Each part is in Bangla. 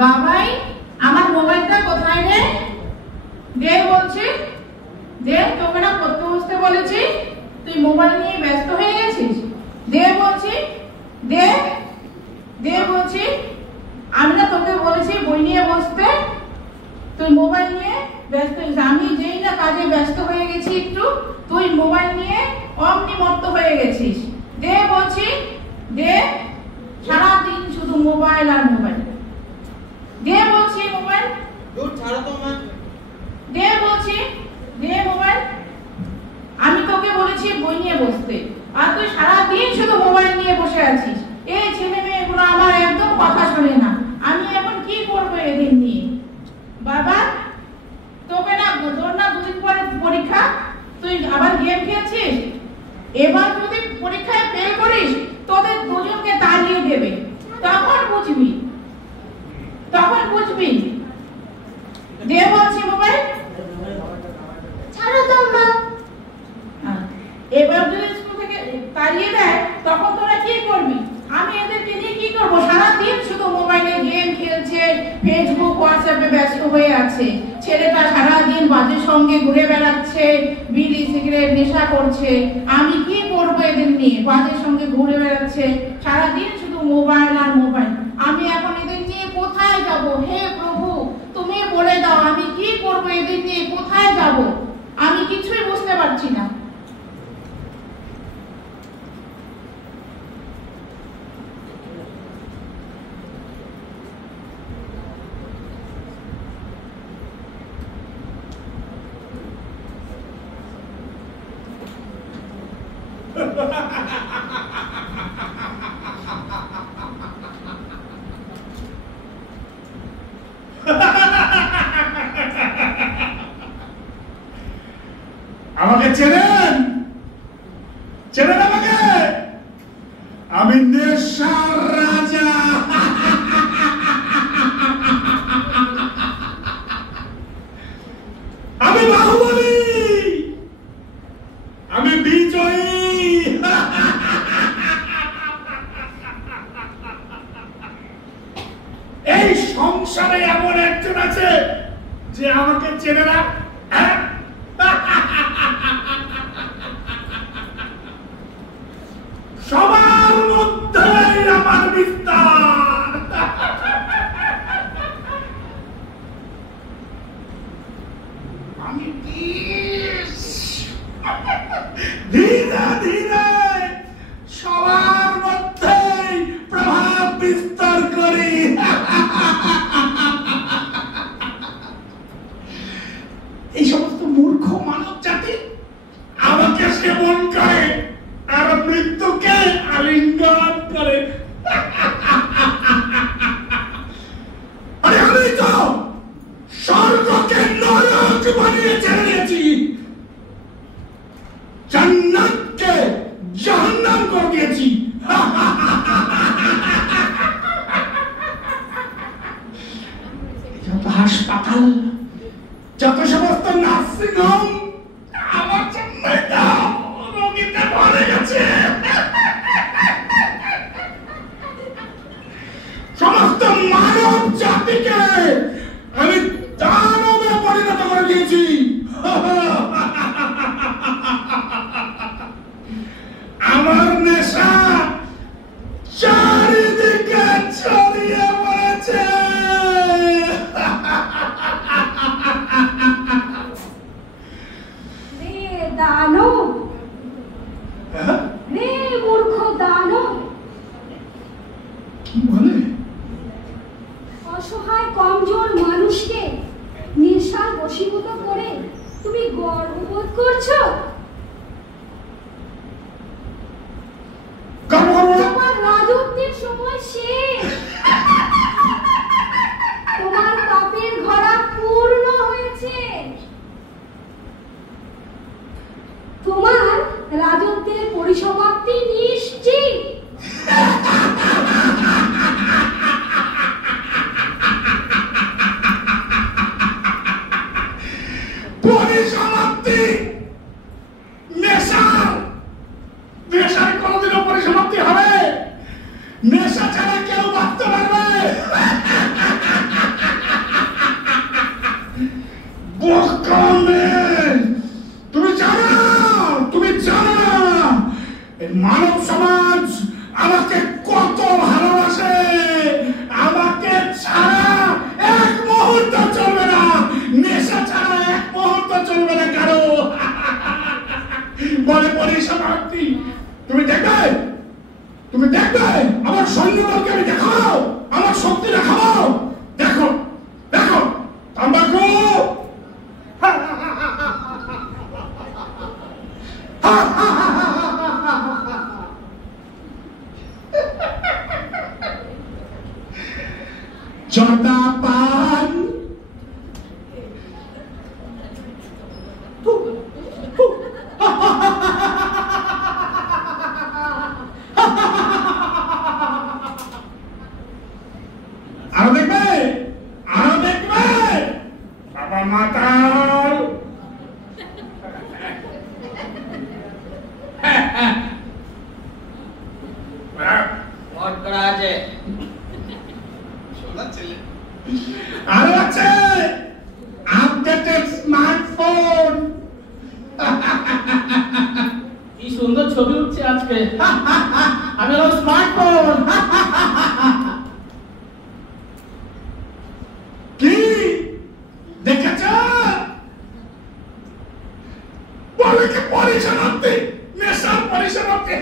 বাবাই আমার মোবাইলটা কোথায় রে? দে বলছি, দে। তোকে না পড়তে বসতে বলেছি, তুই মোবাইল নিয়ে ব্যস্ত হয়ে গেছিস। দে বলছি, দে দে বলছি। আমি না তোকে বলেছি বই নিয়ে বসতে, তুই মোবাইল নিয়ে ব্যস্ত হয়েছিস। আমি যেই না কাজে ব্যস্ত হয়ে গেছি একটু, তুই মোবাইল নিয়ে অমনি মত্ত হয়ে গেছিস। দে বলছি, দে। সারাদিন শুধু মোবাইল আর মোবাইল। দে বলছি মোবাইল। দূর ছাড়ো তো মা। দে বলছি, দে মোবাইল। আমি তোকে বলেছি বই নিয়ে বসতে, আর তুই সারাদিন শুধু মোবাইল নিয়ে বসে আছিস। এই ছেলে মেয়েগুলো আমার একদম কথা শোনে না। আমি এখন কি করবো এদিন নিয়ে? বাবা, তোকে না তোর না দুদিন পরে পরীক্ষা, তুই আবার গেম খেলছিস। এবার যদি পরীক্ষায় ফেল করিস, তোদের দুজনকে তাড়িয়ে দেবে। তখন বুঝবি, তখন বুঝবি। দে বলছি মোবাইল। ছাড়ো তো মা। এবার যদি স্কুল থেকে তাড়িয়ে দেয়, তখন তোরা কি করবি? আমি এদেরকে নিয়ে কি করবো? সারাদিন শুধু মোবাইলে গেম খেলছে, ফেসবুক হোয়াটসঅ্যাপে ব্যস্ত হয়ে আছে। ছেলেটা সারাদিন বাজের সঙ্গে ঘুরে বেড়াচ্ছে, বিড়ি সিগারেট নেশা করছে। আমি কি করবো এদের নিয়ে? বাজের সঙ্গে ঘুরে বেড়াচ্ছে, সারাদিন শুধু মোবাইল আর মোবাইল। আমি এখন এদের নিয়ে কোথায় যাব? হে প্রভু, তুমি বলে দাও, আমি কি করবো এদের নিয়ে? কোথায় যাব? আমি কিছুই বুঝতে পারছি না। আমাকে চেনেন? চেনেন আমাকে? আমি নেশার রাজা। আমি বাহুবলী, আমি বিজয়ী। এই সংসারে এমন একজন আছে যে আমাকে চেনে না? সবার মধ্যে আমার বিস্তার। আমি ধীরে ধীরে সবার মধ্যে প্রভাব বিস্তার করি। এই সমস্ত মূর্খ মানব জাতি আমাকে সেবন করে আর মৃত্যুকে আলিঙ্গন করে। আরে আমি তো স্বর্গকে নরক বানিয়ে ছেড়ে দিয়েছি, জান্নাতকে জাহান্নাম করে দিয়েছি। যত হাসপাতাল, যত সমস্ত নার্সিং হোম আমার জন্য রোগীতে ভরে গেছে। সমস্ত মানব জাতিকে আমি দানবে পরিণত করে দিয়েছি। আমার নেশা চারিদিকে ছড়িয়ে পড়েছে। দানব রে, মূর্খ দানব। কি বলে? অসহায় কমজোর মানুষকে নেশার বশীভূত করে তুমি গর্ববোধ করছো? তোমার রাজত্বের সময় শেষ। তোমার পাপের ঘড়া পূর্ণ হয়েছে। তোমার রাজত্বের পরিসমাপ্তি নিশ্চিত। পরিসমাপ্তি? নেশার কোনোদিনও পরিসমাপ্তি হবে? নেশা ছাড়া কেউ বাঁচতে পারবে? মাতাল। আছে আরো আছে আপডেটেড স্মার্টফোন। কি সুন্দর ছবি উঠছে আজকে। আমি হলো স্মার্টফোন। কি দেখেছ? বলে কি পরিসমাপ্তি, নেশার পরিসমাপ্তি।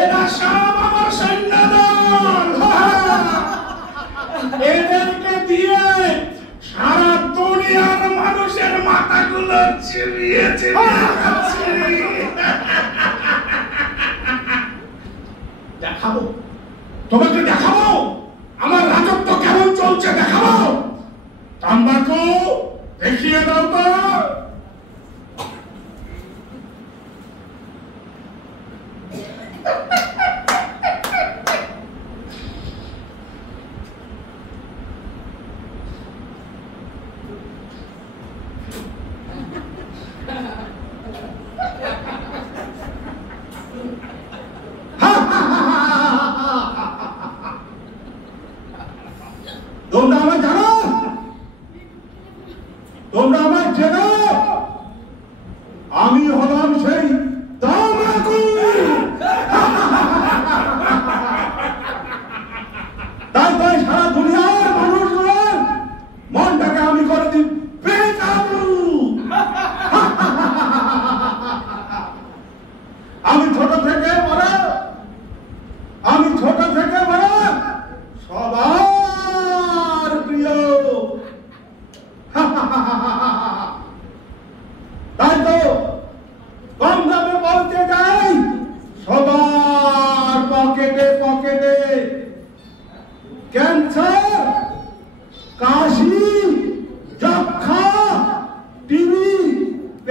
এরা সব আমার সৈন্যদল। এদেরকে দিয়ে সারা দুনিয়ার মানুষের মাথাগুলো চিবিয়ে দেখাবো, তোমাকে দেখাবো আমার রাজত্ব কেমন চলছে, দেখাবো। তাম্বাকু দেখিয়ে দাও তো। তোমরা আমার জানো, তোমরা আমার চেনো, আমি হলাম সেই তামাকু। তাই তাই সারা দুনিয়ার মানুষগুলোর মনটাকে আমি করে দিই বেকাবু। আমি ছোট থেকে বড়, আমি ছোট থেকে বড় সবার প্রিয়। তাই তো কম দামে বলতে যাই, সবার পকেটে পকেটে ক্যান্সার, কাশি, যক্ষা, টিবি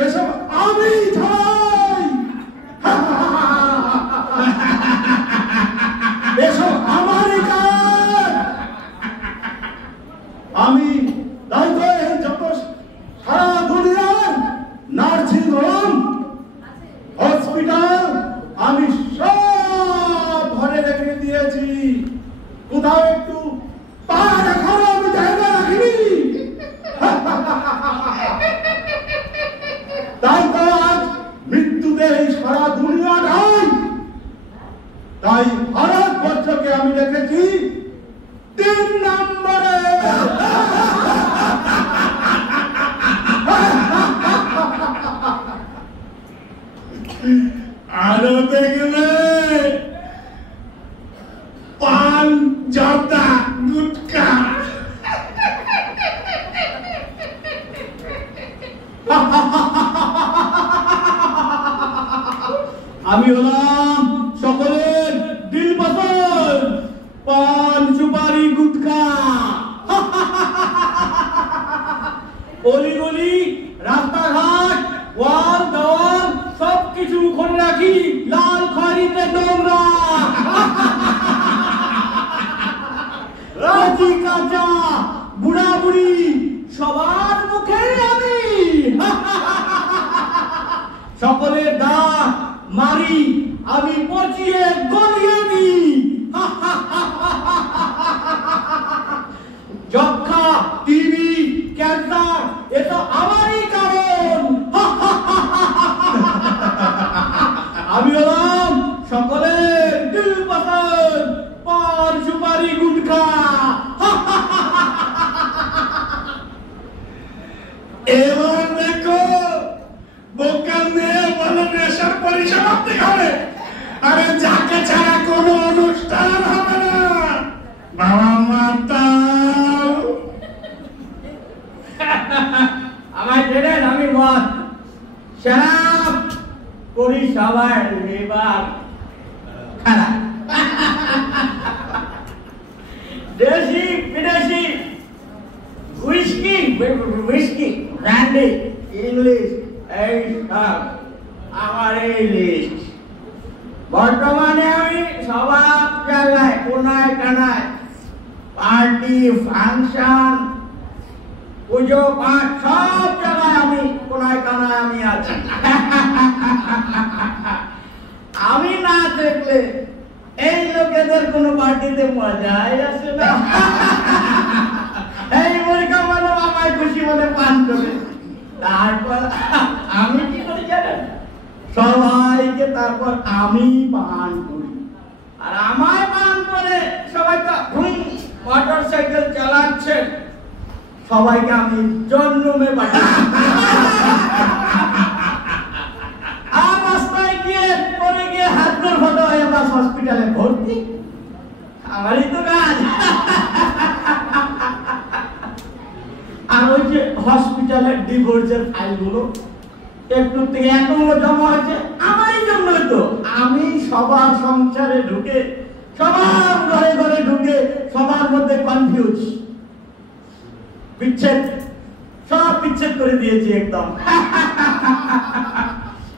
এসব আমি ছাই। এসব আমারই কাজ। আমি তাই তো এই যত সারা দুনিয়ার নার্সিং হোম, হসপিটাল আমি সব ভরে রেখে দিয়েছি। কোথাও একটু পা রাখার আমি জায়গা রাখিনি। তাই তো আজ মৃত্যুতে এই সারা দুনিয়াটাই, তাই ভারতবর্ষকে আমি রেখেছি 3 নম্বরে। আরো দেখবে পান, জর্দা, গুটকা। আমি হলাম সকলের দিল পছন্দ, পান, সুপারি, গুটকা। অলিগলি, রাস্তাঘাট, ওয়াল দেওয়াল সবকিছু করে রাখি লাল খয়েরিতে নোংরা। রাজি কাঁচা বুড়া বুড়ি সবার মুখে আমি। সকলের দাঁত মারি আমি পচিয়ে গলিয়ে নি। যক্ষা, টিবি, ক্যান্সার এ তো আমারই কারণ। আমি হলাম সকলের দিল পছন্দ, পান, সুপারি, গুটখা। এবার দেখো বোকা মেয়ে বলো নেশার পরিসমাপ্তি হবে। আরে যাকে ছাড়া কোনো অনুষ্ঠান হবে না। বাবা মাতাল। আমার জেনেন আমি বল সারা করি সবার এবার খারাপ। দেশি বিদেশি হুইস্কি, হুইস্কি, ব্র্যান্ডি, ইংলিশ এই সব আমার এই লিস্ট। বর্তমানে আমি সবার জায়গায় কোনায় কানায় পার্টি, ফাংশন পুজো পাঠ সব জায়গায় আমি কোনায় কানায় আমি আছি। আমি না দেখলে এই লোকেদের কোনো পার্টিতে মজাই আসে না। এই মরিকা বলে আমায় খুশি বলে পান করে, তারপর আমি কি করি জানেন? সবাইকে তারপর আমি পান করি, আর আমায় পান করে সবাই তো মোটর সাইকেল চালাচ্ছে, সবাইকে আমি জন্মে পাঠাই। আর রাস্তায় গিয়ে পরে গিয়ে হাত ধরে ফটো হয়ে বাস হসপিটালে ভর্তি, আমারই তো কাজ। আর ওই যে হসপিটালের ডিভোর্সের ফাইলগুলো একটু থেকে এত জমা হয়েছে আমারই জন্যই তো। আমি সবার সংসারে ঢুকে, সবার ঘরে ঘরে ঢুকে, সবার মধ্যে কনফিউজ, বিচ্ছেদ, সব বিচ্ছেদ করে দিয়েছি একদম।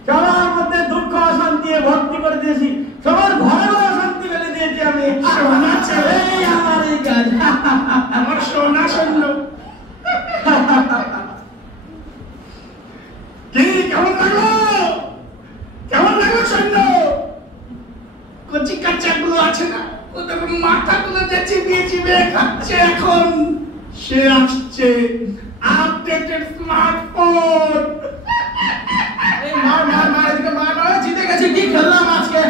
সবার মধ্যে দুঃখ অশান্তি ভর্তি করে দিয়েছি, সবার ঘরে ঘরে অশান্তি ফেলে দিয়েছি আমি। সোনা ছেলে, আমার এই কাজ, আমার সোনা সৈন্য। কি কেমন লাগলো? কেমন লাগলো সৈন্য? কচি কাচ্চাগুলো আছে না, ওদের মাথাগুলো যে চিবিয়ে চিবিয়ে খাচ্ছে এখন। সে আসছে আপডেটেড স্মার্টফোন। এই মার মার মার, এদিকে মার মার, জিতে গেছে। কি খেললাম আজকে?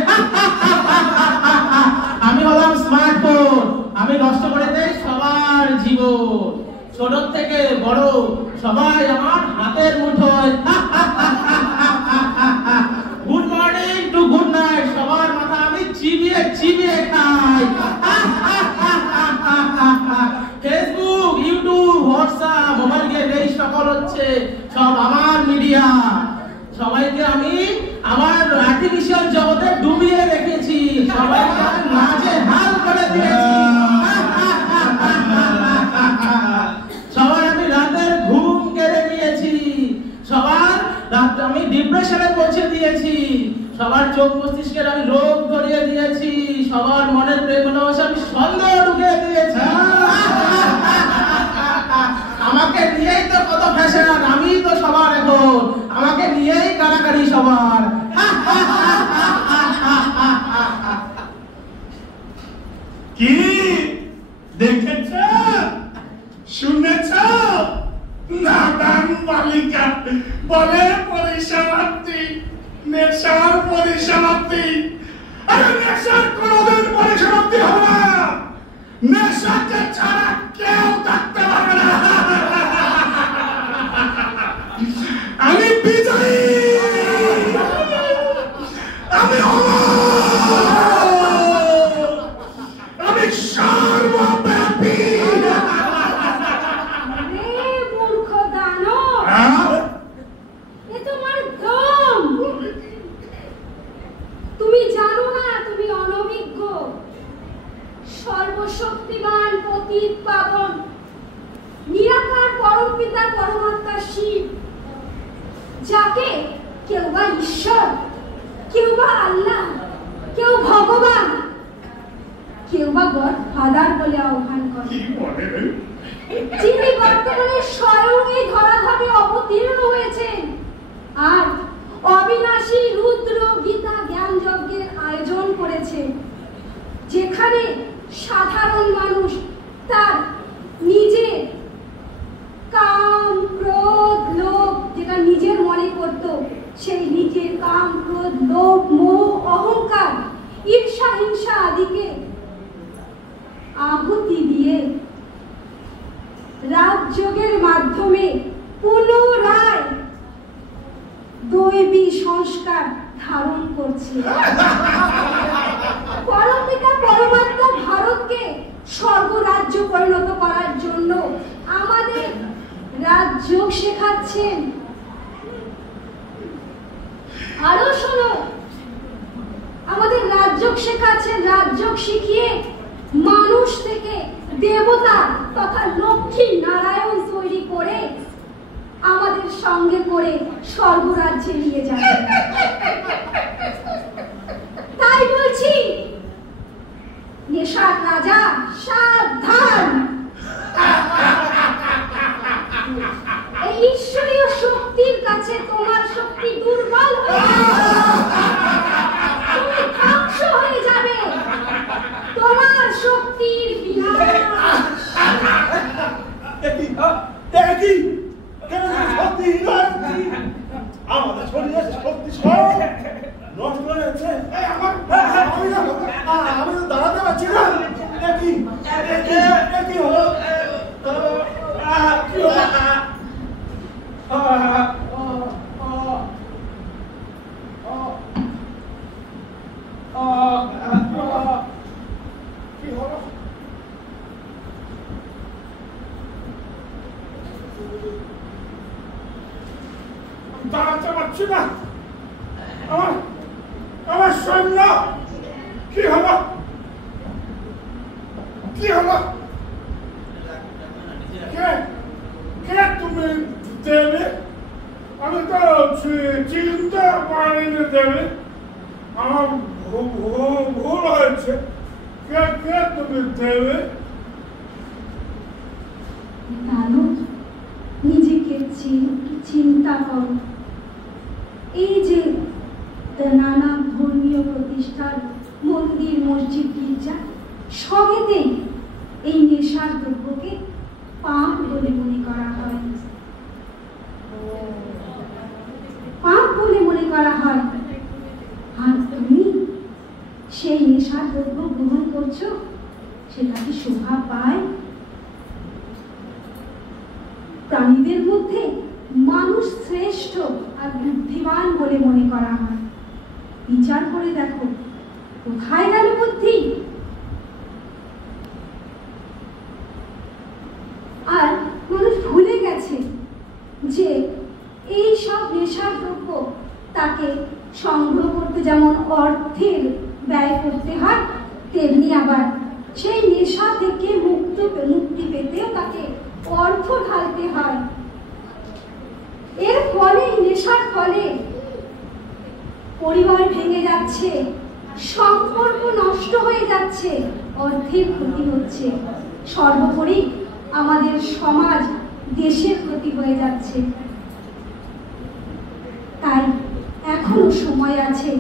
আমি হলাম স্মার্টফোন, আমি নষ্ট করে দেই সবার জীবন, ছোট থেকে বড় সবাই আমার হাতের মুঠোয়। Good morning to good night, সবার মাথা আমি চিবিয়ে চিবিয়ে খাই। Facebook, YouTube, WhatsApp, mobile game, এই সকল হচ্ছে সব আমার মিডিয়া। সবাইকে আমি আমার আর্টিফিশিয়াল জগতে ডুবিয়ে রেখেছি, সবাইকে নাচে হাল করে দিয়েছি। সবাই আমি রাতের ঘুম কেড়ে নিয়েছি, সবার রাত আমি ডিপ্রেশনে পৌঁছে দিয়েছি, সবার চোখ মস্তিষ্কের আমি রোগ ধরিয়ে দিয়েছি, সবার মনের প্রেমভালোবাসা আমি সন্দেহ ঢুকিয়ে দিয়েছি। আমাকে নিয়েই তো কত ফ্যাশন, আমি তো সবার এখন, আমাকে নিয়েই কারাকারি সবার। কি দেখেছ, শুনেছ? নাদান বালিকা বলে পরিসমাপ্তি, নেশার পরিসমাপ্তি। আরে নেশার কোনোদিন পরিসমাপ্তি হবে না, নেশাকে ছাড়া কেউ থাকতে পারবে না। আমি বিজয়ী, আমি আমি সর্বব্যাপী। আরে মূর্খ দানব, এ তোমার দম। তুমি জানো না তুমি অনভিজ্ঞ। সর্বশক্তিমান পতিত পাবন নিরাকার পরমপিতা পরমাত্মা শিব, যাকে কেউ বা ঈশ্বর, কেউ বা আল্লাহ, কেউ ভগবান, কেউ বা গড ফাদার বলে আহ্বান করে, কি বলে রে? যিনি বর্তমানে স্বয়ং এই ধরাধামে অবতীর্ণ হয়েছেন আর অবিনাশী রুদ্র গীতা জ্ঞান যজ্ঞের আয়োজন করেছে, যেখানে সাধারণ মানুষ তার নিজের কাম ক্রোধ লোভ, যেটা নিজের মনে করত, সেই নিজের কাম ক্রোধ লোভ মোহ অহংকার ঈর্ষা হিংসা আদিকে আহুতি দিয়ে রাজযোগের মাধ্যমে পুনরায় দৈবী সংস্কার ধারণ করছে। পরমপিতা পরমাত্মা ভারতকে স্বর্গরাজ্য পরিণত করার জন্য আমাদের রাজযোগ শেখাচ্ছেন। আরো শোনো, আমাদের রাজযোগ শেখাচ্ছেন, রাজযোগ শিখিয়ে মানুষ থেকে দেবতা তথা লক্ষ্মী নারায়ণ তৈরি করে আমাদের সঙ্গে করে স্বর্গরাজ্যে নিয়ে যাবে। তাই বলছি, নেশার রাজা সাবধান। দাঁড়াতে পারছি না। আমার সৈন্য কি হলো? কি হলো? কে তুমি দেবে? আমি তো চিনতে পারিনি দেবে। আমার ভুল হয়েছে। কে তুমি দেবে? নিজেকে চিন্তা করো। এই যে নানা ধর্মীয় প্রতিষ্ঠান, মন্দির, মসজিদ, গির্জা সবেতেই এই নেশার দ্রব্যকে পাপ বলে মনে করা হয়। পাপ বলে মনে করা হয়। আর তুমি সেই নেশার দ্রব্য গ্রহণ করছো, সেটা কি শোভা পায়? প্রাণীদের মধ্যে মানুষ শ্রেষ্ঠ আর বুদ্ধিমান বলে মনে করা হয়। বিচার করে দেখো, কোথায় গেল বুদ্ধি? আর মানুষ ভুলে গেছে যে এই সব নেশার দ্রব্য তাকে সংগ্রহ করতে যেমন অর্থের ব্যয় করতে হয়, তেমনি আবার সেই নেশা থেকে মুক্তি পেতেও তাকে অর্থ ঢালতে হয়। এর ফলে, নেশার ফলে পরিবার ভেঙে যাচ্ছে, সম্পর্ক নষ্ট হয়ে যাচ্ছে, অর্থের ক্ষতি হচ্ছে, সর্বোপরি আমাদের সমাজ, দেশের ক্ষতি হয়ে যাচ্ছে। তাই এখনো সময় আছে।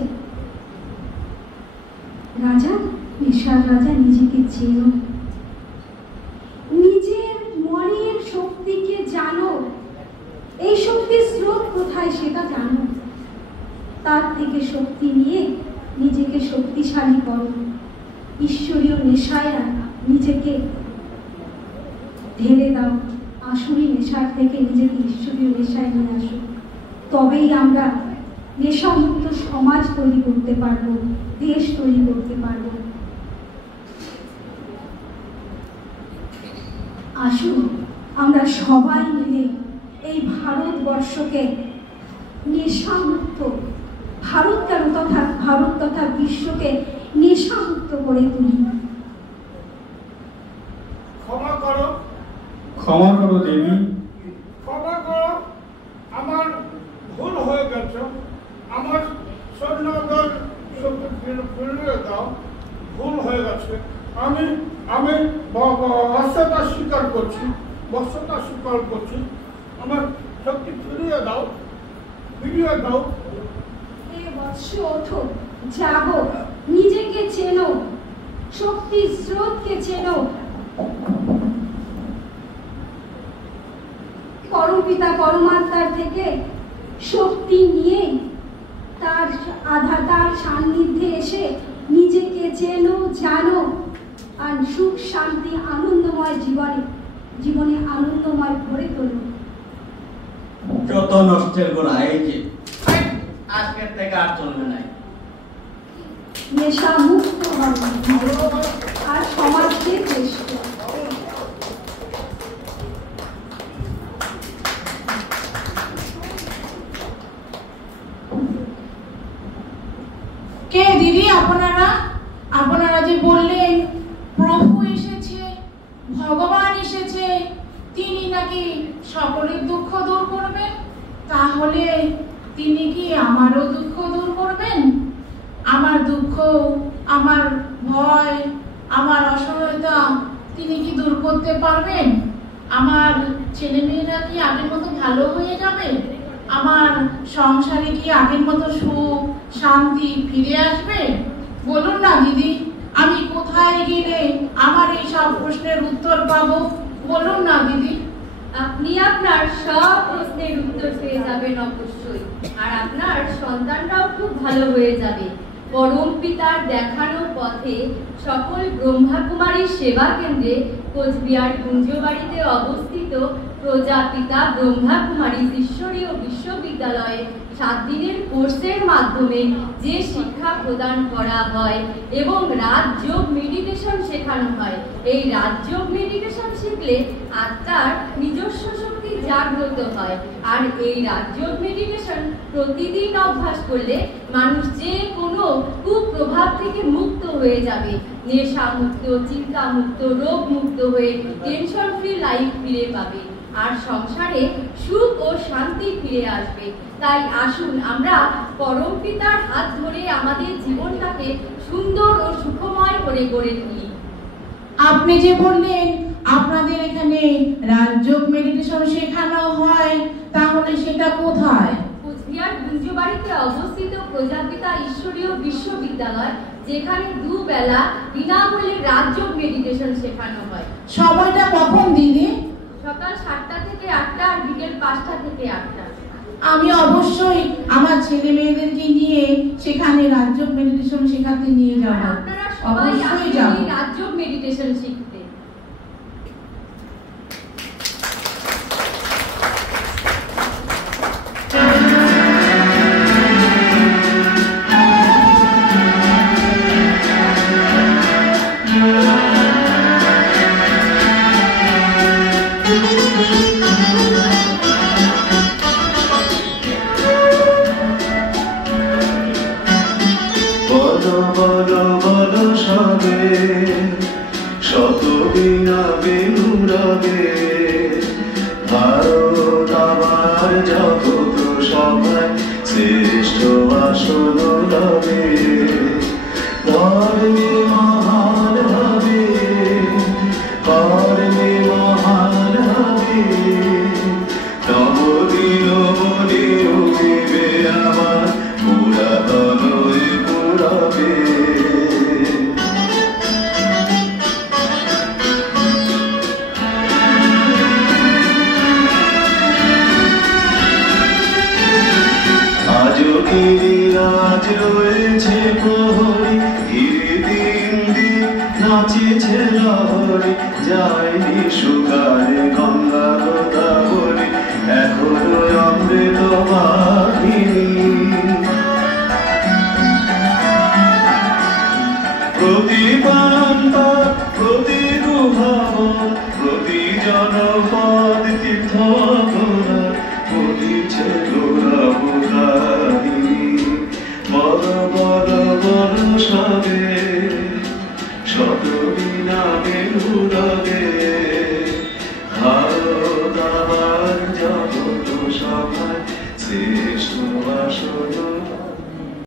রাজা, নেশার রাজা, নিজেকে চেনো, নিজের মনের শক্তিকে জানো, এই শক্তির স্রোত কোথায় সেটা জানো, তার থেকে শক্তি নিয়ে নিজেকে শক্তিশালী করো। ঈশ্বরীয় নেশায় নিজেকে ঢেলে দাও, আসুরি নেশার থেকে নিজেকে ঈশ্বরীয় নেশায় নিয়ে আসো। তবেই আমরা নেশামুক্ত সমাজ তৈরি করতে পারবো, দেশ তৈরি করতে পারবো। আসুন আমরা সবাই মিলে এই ভারতবর্ষকে নেশামুক্ত, ভারত তথা বিশ্বকে নেশামুক্ত করে তুলি। ক্ষমা করো দেবী। ক্ষমা করো, আমার ভুল হয়ে গেছে। আমার সৈন্যদের ফিরিয়ে দাও, ভুল হয়ে গেছে। আমি বর্ষতা স্বীকার করছি, আমার শক্তি ফিরিয়ে দাও। হে বৎস, ওঠো, জাগো, নিজেকে চেনো, শক্তির স্রোতকে চেনো। পরমপিতা পরমাত্মার থেকে শক্তি নিয়ে তার সান্নিধ্যে এসে নিজেকে চেনো, জানো, আর সুখ শান্তি আনন্দময় জীবনে আনন্দময় ভরে তোলো। যত নষ্টের গোড়া এই যে আজকের থেকে আর চলবে না। নেশা মুক্ত হবে আর সমাজকে শ্রেষ্ঠ। কে দিদি আপনারা যে বললেন প্রভু এসেছে, ভগবান এসেছে, তিনি নাকি সকলের দুঃখ দূর করবেন, তাহলে তিনি কি আমারও দুঃখ দূর করবেন? আমার দুঃখ, আমার ভয়, আমার অসহায়তা তিনি কি দূর করতে পারবেন? আমার ছেলেমেয়েরা কি আগের মতো ভালো হয়ে যাবে? আমার সংসারে কি আগের মতো সুখ শান্তি ফিরে আসবে? বলুন না দিদি, আমি কোথায় গেলে আমার এই সব প্রশ্নের উত্তর পাবো? বলুন না দিদি। আপনি আপনার সব প্রশ্নের উত্তর পেয়ে যাবেন অবশ্যই, আর আপনার সন্তানরাও খুব ভালো হয়ে যাবে। পরম পিতার দেখানো পথে সকল ব্রহ্মাকুমারীর সেবা কেন্দ্রে কোচবিহার কুঞ্জবাড়িতে অবস্থিত প্রজাপিতা ব্রহ্মাকুমারী ঈশ্বরীয় বিশ্ববিদ্যালয়ে 7 দিনের কোর্সের মাধ্যমে যে শিক্ষা প্রদান করা হয় এবং রাজযোগ মেডিটেশন শেখানো হয়। এই রাজযোগ মেডিটেশন শিখলে আত্মার নিজস্ব শক্তি জাগ্রত হয়। আর এই রাজযোগ মেডিটেশন প্রতিদিন অভ্যাস করলে মানুষ যে কোনো কুপ্রভাব থেকে মুক্ত হয়ে যাবে, নেশা মুক্ত, চিন্তা মুক্ত, রোগ মুক্ত হয়ে টেনশন ফ্রি লাইফ ফিরে পাবে, আর সংসারে সুখ ও শান্তি ফিরে আসবে। তাই আসুন আমরা পরম পিতার হাত ধরে আমাদের জীবনটাকে সুন্দর ও সুখময় করে গড়ে তুলি। আপনি যে বললেন আপনাদের এখানে রাজযোগ মেডিটেশন শেখানো হয়, তাহলে সেটা কোথায়? কুচবিহার গুঞ্জবাড়িতে অবস্থিত প্রজাপিতা ঈশ্বরীয় বিশ্ববিদ্যালয়, যেখানে দুবেলা বিনামূল্যে রাজযোগ মেডিটেশন শেখানো হয়। সময়টা কখন দিদি? সকাল 7টা থেকে 8টা আর বিকেল 5টা থেকে 8টা। আমি অবশ্যই আমার ছেলে মেয়েদেরকে নিয়ে সেখানে রাজযোগ মেডিটেশন শেখাতে নিয়ে যাব। আপনারা সবাই অবশ্যই যাব। আসুন রাজযোগ মেডিটেশন শিখতে। বলো বলো বলো সবে, শত বিনা বেনুরবে, ভারত আমার জগৎ সভায় শ্রেষ্ঠ আসন লবে। কর্মে মহান হবে, কর্মে মহান হবে, নবদিন মনে উঠিবে আমার পুরাতন পুরবে। আজও গিরিরাজ রয়েছে প্রহরী, গিরি দিন দিন নাচেছে লহরী, যায়নি সুগারে গঙ্গা গোদাবরী, এখনো অমৃত বাহিনী। প্রতি প্রান্তর প্রতি